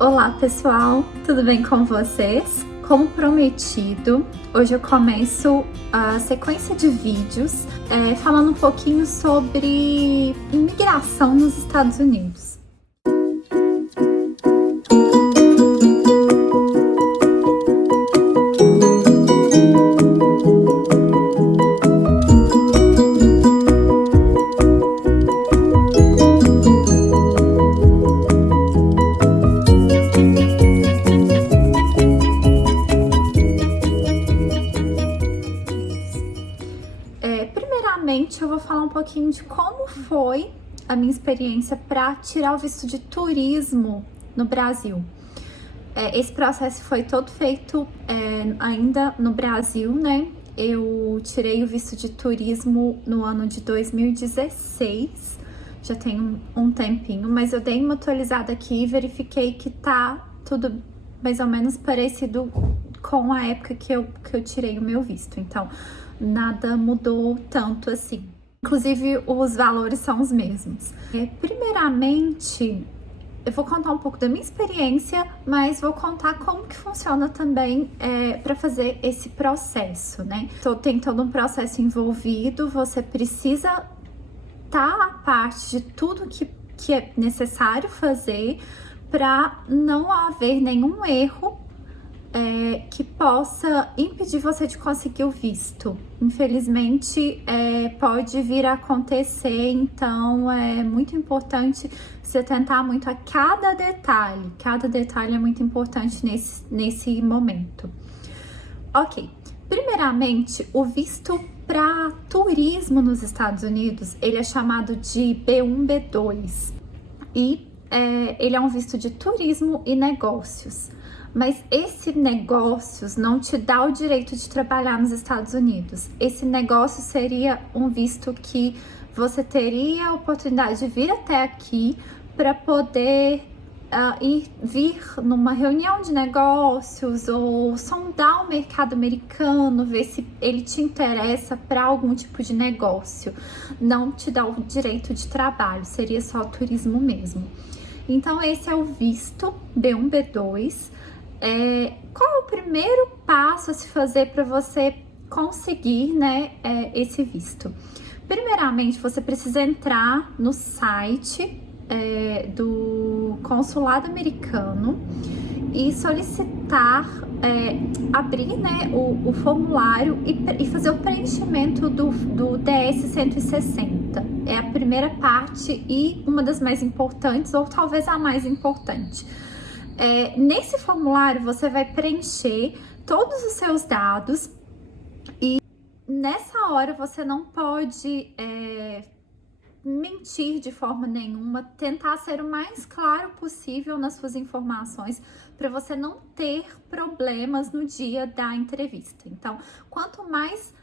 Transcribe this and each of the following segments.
Olá pessoal, tudo bem com vocês? Como prometido, hoje eu começo a sequência de vídeos falando um pouquinho sobre imigração nos Estados Unidos. Primeiramente, eu vou falar um pouquinho de como foi a minha experiência para tirar o visto de turismo no Brasil. Esse processo foi todo feito ainda no Brasil, né? Eu tirei o visto de turismo no ano de 2016, já tem um tempinho, mas eu dei uma atualizada aqui e verifiquei que tá tudo mais ou menos parecido com a época que eu tirei o meu visto. Então, nada mudou tanto assim. Inclusive, os valores são os mesmos. Primeiramente, eu vou contar um pouco da minha experiência, mas vou contar como que funciona também para fazer esse processo, né? Então, tem todo um processo envolvido, você precisa estar a parte de tudo que é necessário fazer para não haver nenhum erro que possa impedir você de conseguir o visto. Infelizmente, pode vir a acontecer, então é muito importante você tentar muito a cada detalhe é muito importante nesse momento. Ok, primeiramente, o visto para turismo nos Estados Unidos, ele é chamado de B1, B2 e ele é um visto de turismo e negócios. Mas esse negócios não te dá o direito de trabalhar nos Estados Unidos. Esse negócio seria um visto que você teria a oportunidade de vir até aqui para poder vir numa reunião de negócios ou sondar o mercado americano, ver se ele te interessa para algum tipo de negócio. Não te dá o direito de trabalho, seria só turismo mesmo. Então, esse é o visto B1, B2. Qual é o primeiro passo a se fazer para você conseguir, né, esse visto? Primeiramente, você precisa entrar no site do consulado americano e solicitar, abrir, né, o formulário e fazer o preenchimento do DS-160. É a primeira parte e uma das mais importantes, ou talvez a mais importante. Nesse formulário você vai preencher todos os seus dados e nessa hora você não pode mentir de forma nenhuma, tentar ser o mais claro possível nas suas informações para você não ter problemas no dia da entrevista. Então, quanto mais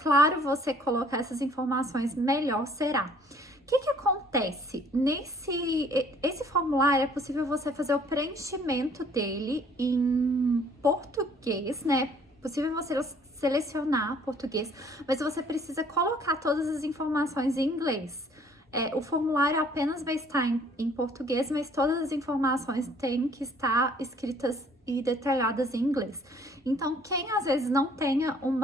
claro você colocar essas informações, melhor será. O que acontece? Esse formulário é possível você fazer o preenchimento dele em português, né? Possível você selecionar português, mas você precisa colocar todas as informações em inglês. O formulário apenas vai estar em português, mas todas as informações têm que estar escritas e detalhadas em inglês. Então, quem às vezes não tenha um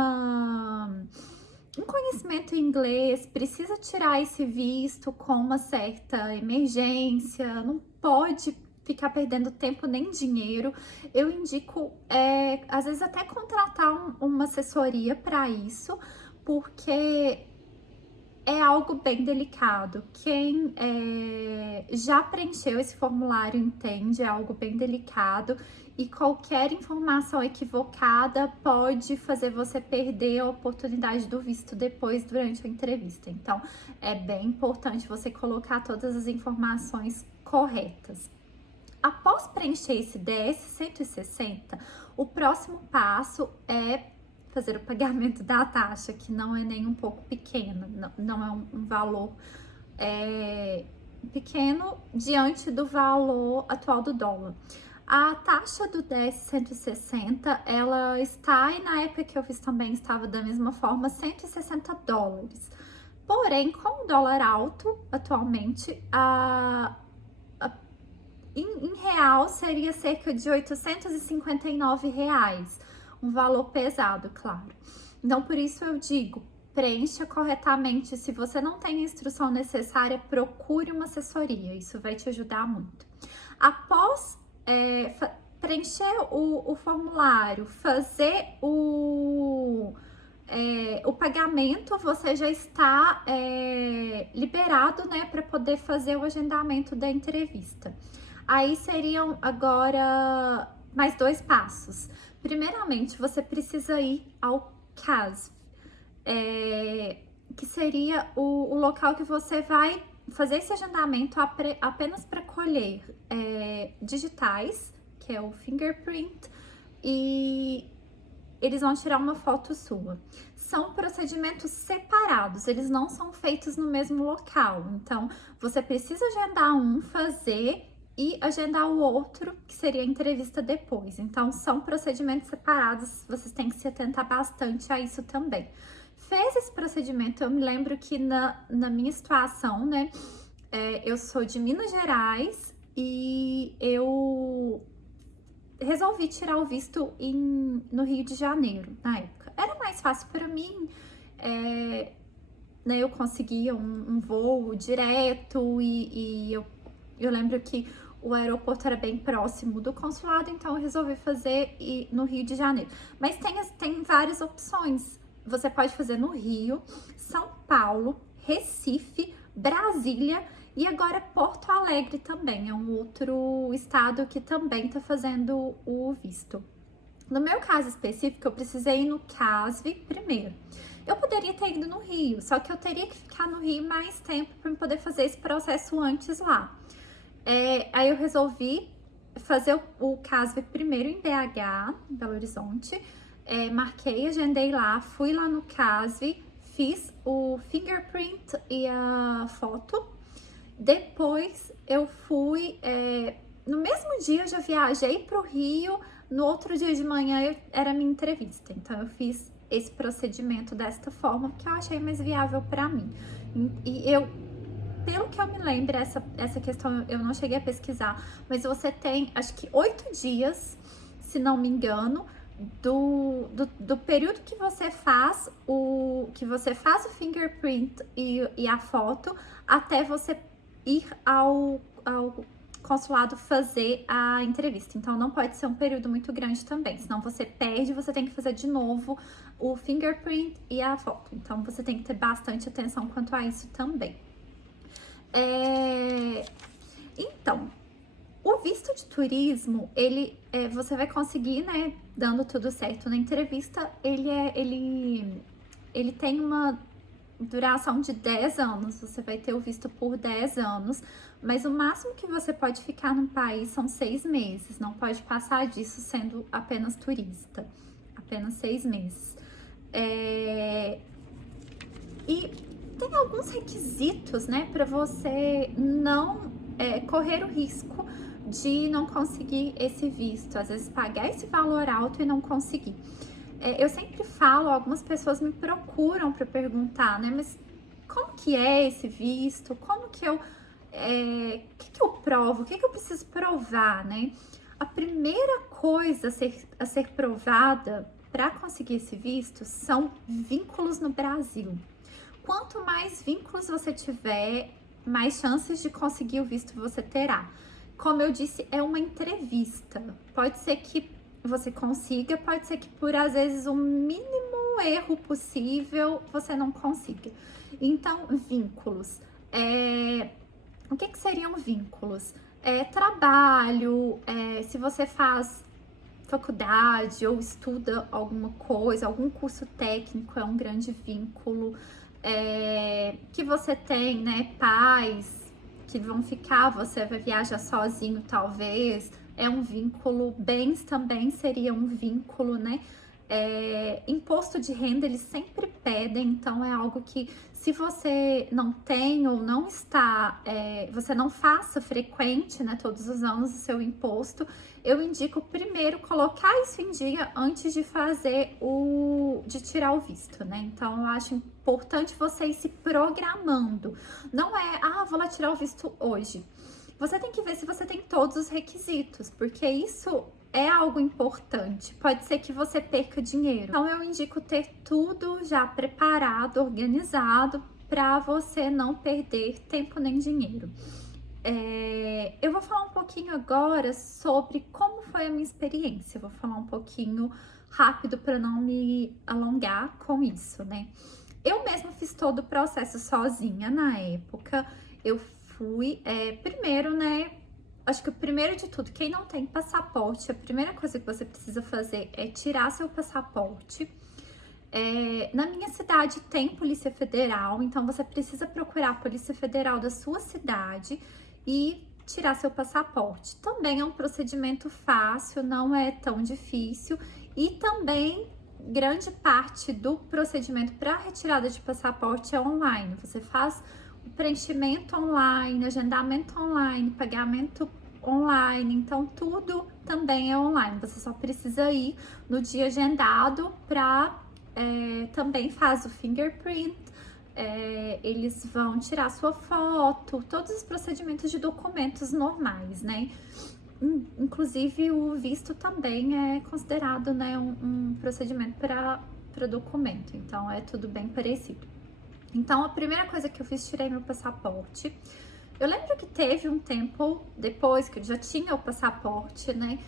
conhecimento em inglês, precisa tirar esse visto com uma certa emergência, não pode ficar perdendo tempo nem dinheiro, eu indico, às vezes, até contratar uma assessoria para isso, porque é algo bem delicado. Quem já preencheu esse formulário entende, é algo bem delicado e qualquer informação equivocada pode fazer você perder a oportunidade do visto depois, durante a entrevista. Então, é bem importante você colocar todas as informações corretas. Após preencher esse DS-160, o próximo passo é fazer o pagamento da taxa, que não é nem um pouco pequeno, não é um valor pequeno diante do valor atual do dólar. A taxa do DS-160, ela está, e na época que eu fiz também estava da mesma forma, $160. Porém, com o dólar alto atualmente, em real seria cerca de R$ 859, um valor pesado, claro. Então, por isso eu digo, preencha corretamente. Se você não tem a instrução necessária, procure uma assessoria, isso vai te ajudar muito. Após preencher o formulário, fazer o pagamento, você já está liberado, né, para poder fazer o agendamento da entrevista. Aí seriam agora mais 2 passos. Primeiramente, você precisa ir ao CASV, que seria o local que você vai fazer esse agendamento apenas para colher digitais, que é o fingerprint, e eles vão tirar uma foto sua. São procedimentos separados, eles não são feitos no mesmo local. Então, você precisa agendar um, fazer e agendar o outro, que seria a entrevista depois. Então, são procedimentos separados, vocês têm que se atentar bastante a isso também. Fez esse procedimento, eu me lembro que na minha situação, né, eu sou de Minas Gerais e eu resolvi tirar o visto no Rio de Janeiro, na época. Era mais fácil para mim, né, eu conseguia um voo direto e eu lembro que o aeroporto era bem próximo do consulado, então eu resolvi fazer no Rio de Janeiro. Mas tem várias opções. Você pode fazer no Rio, São Paulo, Recife, Brasília e agora Porto Alegre também. É um outro estado que também está fazendo o visto. No meu caso específico, eu precisei ir no CASV primeiro. Eu poderia ter ido no Rio, só que eu teria que ficar no Rio mais tempo para poder fazer esse processo antes lá. Aí eu resolvi fazer o CASV primeiro em BH, em Belo Horizonte. Marquei, agendei lá, fui lá no CASV, fiz o fingerprint e a foto. Depois eu fui, no mesmo dia eu já viajei para o Rio, no outro dia de manhã era a minha entrevista. Então eu fiz esse procedimento desta forma, porque eu achei mais viável para mim. E pelo que eu me lembro, essa questão eu não cheguei a pesquisar, mas você tem, acho que 8 dias, se não me engano, do período que você faz o fingerprint e a foto, até você ir ao consulado fazer a entrevista. Então, não pode ser um período muito grande também, senão você perde, você tem que fazer de novo o fingerprint e a foto. Então, você tem que ter bastante atenção quanto a isso também. Então, o visto de turismo, você vai conseguir, né, dando tudo certo na entrevista, ele tem uma duração de 10 anos, você vai ter o visto por 10 anos, mas o máximo que você pode ficar no país são 6 meses, não pode passar disso sendo apenas turista, apenas 6 meses. E tem alguns requisitos, né, para você não correr o risco de não conseguir esse visto, às vezes pagar esse valor alto e não conseguir. Eu sempre falo, algumas pessoas me procuram para perguntar, né, mas como que é esse visto? Como que o que eu provo? O que eu preciso provar, né? A primeira coisa a ser provada para conseguir esse visto são vínculos no Brasil. Quanto mais vínculos você tiver, mais chances de conseguir o visto você terá. Como eu disse, é uma entrevista. Pode ser que você consiga, pode ser que por, às vezes, o mínimo erro possível, você não consiga. Então, vínculos. O que seriam vínculos? Trabalho, se você faz faculdade ou estuda alguma coisa, algum curso técnico é um grande vínculo. Que você tem, né, pais que vão ficar, você vai viajar sozinho talvez, é um vínculo. Bens também seria um vínculo, né? Imposto de renda eles sempre pedem, então é algo que se você não tem ou não está, você não faça frequente, né, todos os anos o seu imposto, eu indico primeiro colocar isso em dia antes de fazer de tirar o visto, né? Então eu acho importante você ir se programando. Não vou lá tirar o visto hoje. você tem que ver se você tem todos os requisitos, porque isso é algo importante. Pode ser que você perca dinheiro. Então, eu indico ter tudo já preparado, organizado, para você não perder tempo nem dinheiro. Eu vou falar um pouquinho agora sobre como foi a minha experiência. Eu vou falar um pouquinho rápido para não me alongar com isso, né? Eu mesma fiz todo o processo sozinha na época. Eu fui, primeiro, né? Acho que o primeiro de tudo, quem não tem passaporte, a primeira coisa que você precisa fazer é tirar seu passaporte. Na minha cidade tem Polícia Federal, então você precisa procurar a Polícia Federal da sua cidade e tirar seu passaporte. Também é um procedimento fácil, não é tão difícil, e também grande parte do procedimento para retirada de passaporte é online. Você faz o preenchimento online, agendamento online, pagamento online, então tudo também é online. Você só precisa ir no dia agendado para também faz o fingerprint, eles vão tirar sua foto, todos os procedimentos de documentos normais, né? Inclusive o visto também é considerado, né, um procedimento para documento, então é tudo bem parecido. Então a primeira coisa que eu fiz, tirei meu passaporte. Eu lembro que teve um tempo depois que eu já tinha o passaporte, né?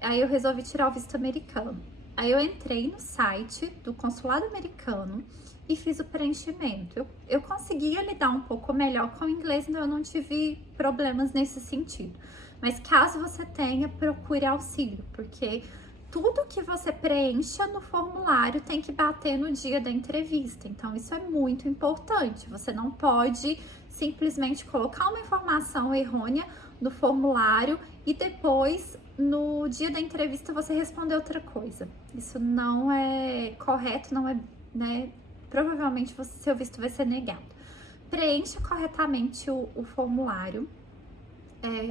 Aí eu resolvi tirar o visto americano. Aí eu entrei no site do consulado americano e fiz o preenchimento. Eu conseguia lidar um pouco melhor com o inglês, então eu não tive problemas nesse sentido. Mas caso você tenha, procure auxílio, porque tudo que você preencha no formulário tem que bater no dia da entrevista. Então isso é muito importante. Você não pode simplesmente colocar uma informação errônea no formulário e depois, no dia da entrevista, você responder outra coisa. Isso não é correto, não é, né? Provavelmente seu visto vai ser negado. Preencha corretamente o formulário,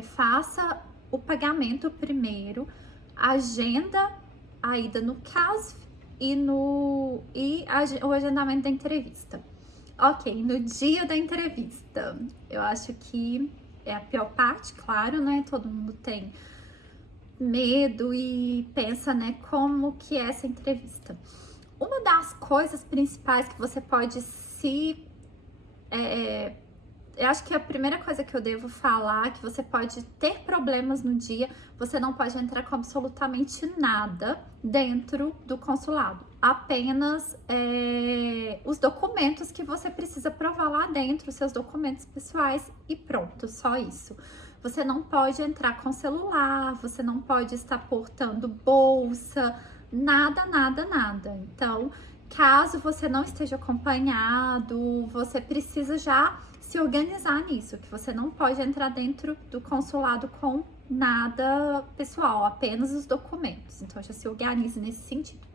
faça o pagamento primeiro, agenda a ida no CASF e o agendamento da entrevista. Ok, no dia da entrevista, eu acho que é a pior parte, claro, né? Todo mundo tem medo e pensa, né, como que é essa entrevista. Uma das coisas principais que você pode eu acho que a primeira coisa que eu devo falar é que você pode ter problemas no dia, você não pode entrar com absolutamente nada dentro do consulado. Apenas os documentos que você precisa provar lá dentro, seus documentos pessoais e pronto, só isso. Você não pode entrar com celular, você não pode estar portando bolsa, nada, nada, nada. Então, caso você não esteja acompanhado, você precisa já se organizar nisso, que você não pode entrar dentro do consulado com nada pessoal, apenas os documentos. Então, já se organize nesse sentido.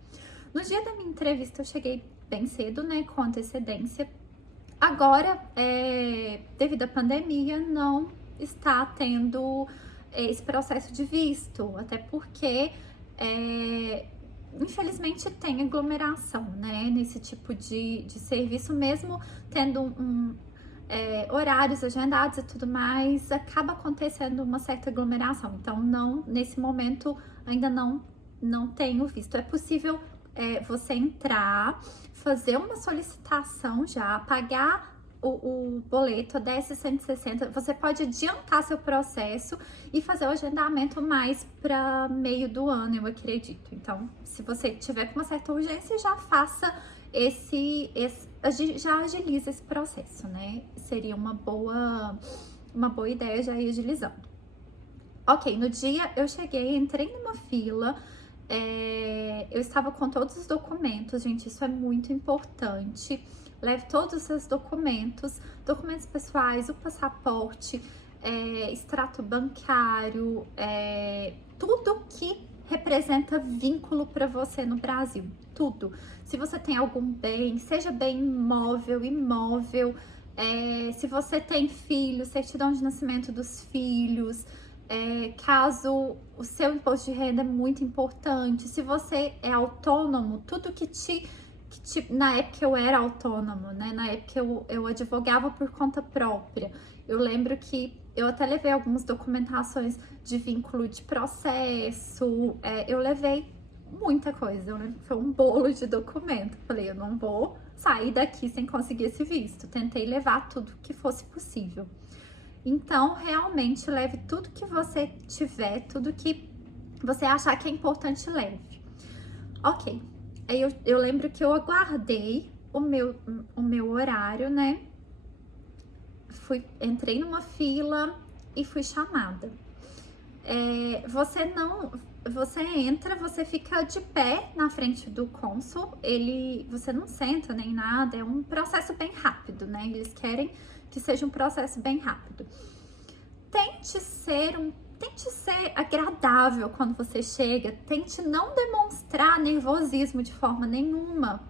No dia da minha entrevista, eu cheguei bem cedo, né, com antecedência. Agora, devido à pandemia, não está tendo esse processo de visto, até porque, infelizmente, tem aglomeração, né, nesse tipo de serviço, mesmo tendo horários agendados e tudo mais, acaba acontecendo uma certa aglomeração. Então, nesse momento, ainda não tenho visto. É possível você entrar, fazer uma solicitação já, pagar o boleto a 10,160, você pode adiantar seu processo e fazer o agendamento mais para meio do ano, eu acredito. Então, se você tiver com uma certa urgência, já faça já agiliza esse processo, né? Seria uma boa ideia já ir agilizando. Ok, no dia eu cheguei, entrei numa fila, eu estava com todos os documentos, gente, isso é muito importante. Leve todos os seus documentos pessoais, o passaporte, extrato bancário, tudo que representa vínculo para você no Brasil, tudo. Se você tem algum bem, seja bem imóvel, se você tem filhos, certidão de nascimento dos filhos, caso o seu imposto de renda é muito importante, se você é autônomo, tudo que tipo, na época eu era autônomo, né? Na época eu advogava por conta própria. Eu lembro que eu até levei algumas documentações de vínculo de processo, eu levei muita coisa. Eu lembro que foi um bolo de documento. Falei, eu não vou sair daqui sem conseguir esse visto. Tentei levar tudo que fosse possível. Então, realmente, leve tudo que você tiver, tudo que você achar que é importante, leve. Ok. Aí eu lembro que eu aguardei o meu horário, né? Entrei numa fila e fui chamada. Você entra, você fica de pé na frente do cônsul, você não senta nem nada, é um processo bem rápido, né? Eles querem que seja um processo bem rápido. Tente ser agradável quando você chega, tente não demonstrar nervosismo de forma nenhuma.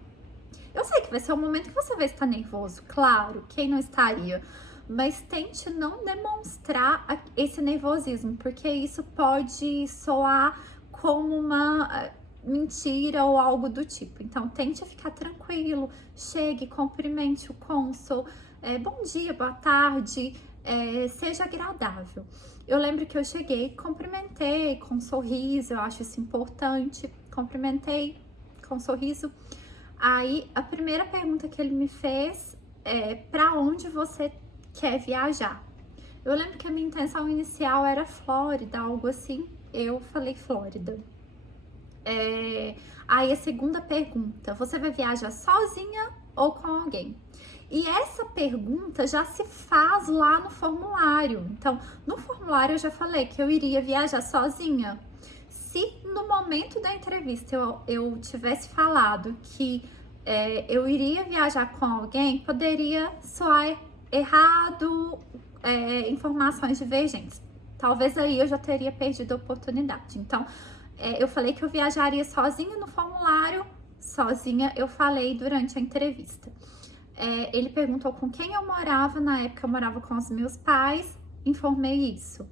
Eu sei que vai ser um momento que você vai estar nervoso, claro, quem não estaria? Mas tente não demonstrar esse nervosismo, porque isso pode soar como uma mentira ou algo do tipo. Então, tente ficar tranquilo, chegue, cumprimente o cônsul, bom dia, boa tarde, seja agradável. Eu lembro que eu cheguei, cumprimentei com um sorriso, eu acho isso importante, cumprimentei com um sorriso. Aí, a primeira pergunta que ele me fez é: para onde você quer viajar? Eu lembro que a minha intenção inicial era Flórida, algo assim. Eu falei Flórida. Aí a segunda pergunta: você vai viajar sozinha ou com alguém? E essa pergunta já se faz lá no formulário. Então, no formulário eu já falei que eu iria viajar sozinha. Se no momento da entrevista eu tivesse falado que eu iria viajar com alguém, poderia soar errado, informações divergentes. Talvez aí eu já teria perdido a oportunidade. Então, eu falei que eu viajaria sozinha no formulário, sozinha eu falei durante a entrevista. Ele perguntou com quem eu morava, na época eu morava com os meus pais, informei isso.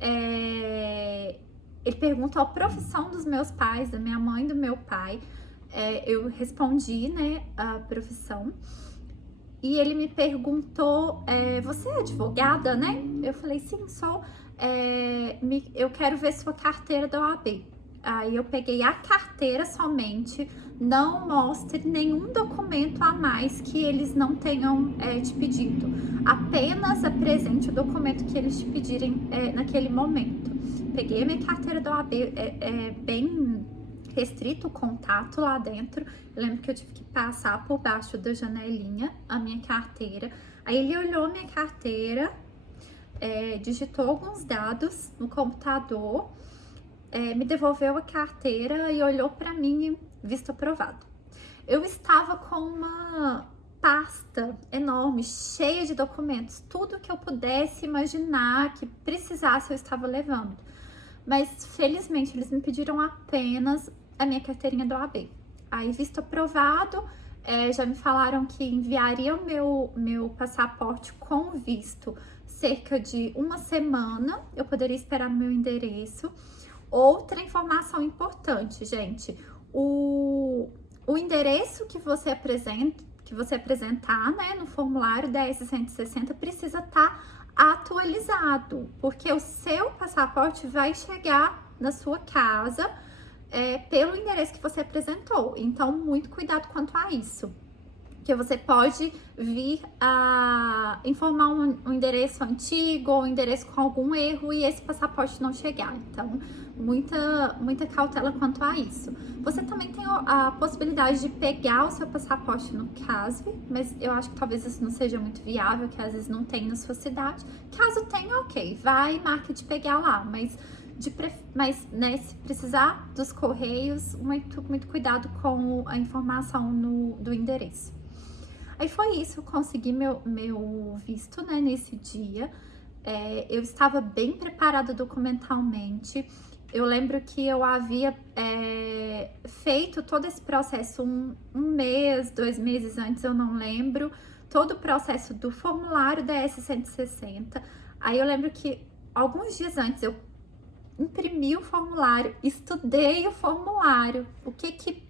Ele perguntou a profissão dos meus pais, da minha mãe e do meu pai, eu respondi, né, a profissão. E ele me perguntou, você é advogada, né? Eu falei, sim, sou. Eu quero ver sua carteira da OAB. Aí eu peguei a carteira somente, não mostre nenhum documento a mais que eles não tenham te pedido. Apenas apresente o documento que eles te pedirem naquele momento. Peguei a minha carteira da OAB, bem restrito o contato lá dentro. Eu lembro que eu tive que passar por baixo da janelinha a minha carteira. Aí ele olhou minha carteira, digitou alguns dados no computador, me devolveu a carteira e olhou para mim, visto aprovado. Eu estava com uma pasta enorme, cheia de documentos, tudo que eu pudesse imaginar que precisasse eu estava levando. Mas felizmente eles me pediram apenas a minha carteirinha do OAB. Aí, visto aprovado, já me falaram que enviaria o meu passaporte com visto cerca de uma semana. Eu poderia esperar no meu endereço. Outra informação importante, gente: o endereço que você apresentar, né, no formulário da S-160 precisa estar atualizado, porque o seu passaporte vai chegar na sua casa pelo endereço que você apresentou. Então, muito cuidado quanto a isso, porque você pode vir a informar um endereço antigo ou um endereço com algum erro e esse passaporte não chegar. Então, muita cautela quanto a isso. Você também tem a possibilidade de pegar o seu passaporte no CASV, mas eu acho que talvez isso não seja muito viável, que às vezes não tem na sua cidade. Caso tenha, ok, vai e marca de pegar lá, mas né, se precisar dos correios, muito cuidado com a informação do endereço. Aí foi isso, eu consegui meu visto, né, nesse dia. Eu estava bem preparada documentalmente. Eu lembro que eu havia feito todo esse processo um mês, 2 meses antes, eu não lembro. Todo o processo do formulário da S-160. Aí eu lembro que alguns dias antes eu imprimi o formulário, estudei o formulário, o que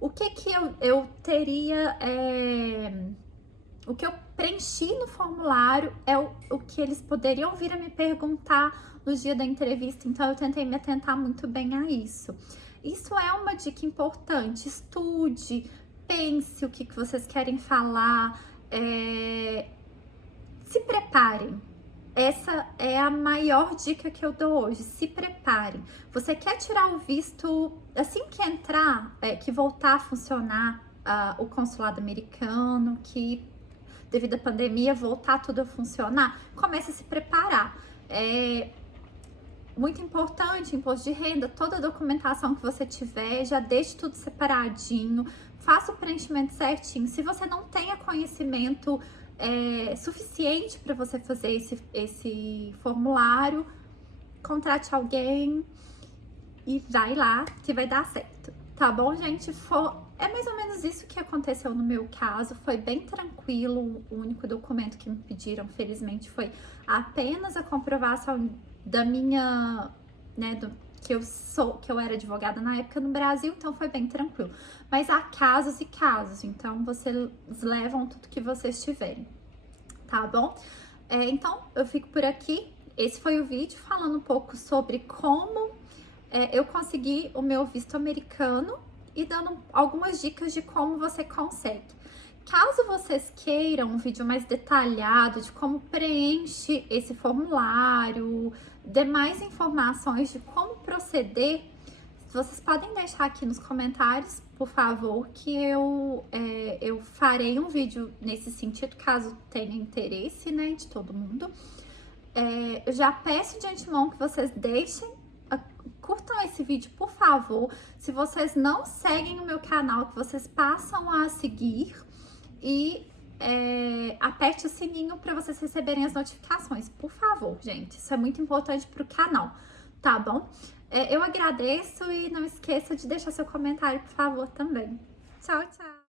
O que que eu teria... O que eu preenchi no formulário é o que eles poderiam vir a me perguntar no dia da entrevista, então eu tentei me atentar muito bem a isso. Isso é uma dica importante, estude, pense o que vocês querem falar, se preparem. Essa é a maior dica que eu dou hoje, se preparem. Você quer tirar o visto assim que entrar, que voltar a funcionar o consulado americano, que devido à pandemia voltar tudo a funcionar, comece a se preparar. Muito importante, imposto de renda, toda a documentação que você tiver, já deixe tudo separadinho, faça o preenchimento certinho. Se você não tenha conhecimento suficiente para você fazer esse formulário, contrate alguém e vai lá que vai dar certo. Tá bom, gente? É mais ou menos isso que aconteceu no meu caso, foi bem tranquilo. O único documento que me pediram, felizmente, foi apenas a comprovação da minha, que eu era advogada na época no Brasil, então foi bem tranquilo. Mas há casos e casos, então vocês levam tudo que vocês tiverem, tá bom? Então, eu fico por aqui. Esse foi o vídeo falando um pouco sobre como eu consegui o meu visto americano e dando algumas dicas de como você consegue. Caso vocês queiram um vídeo mais detalhado de como preenche esse formulário, demais informações de como proceder, vocês podem deixar aqui nos comentários, por favor, que eu farei um vídeo nesse sentido, caso tenha interesse, de todo mundo. Eu já peço de antemão que vocês curtam esse vídeo, por favor. Se vocês não seguem o meu canal, que vocês passam a seguir e aperte o sininho para vocês receberem as notificações, por favor, gente. Isso é muito importante para o canal, tá bom? Eu agradeço e não esqueça de deixar seu comentário, por favor, também. Tchau, tchau!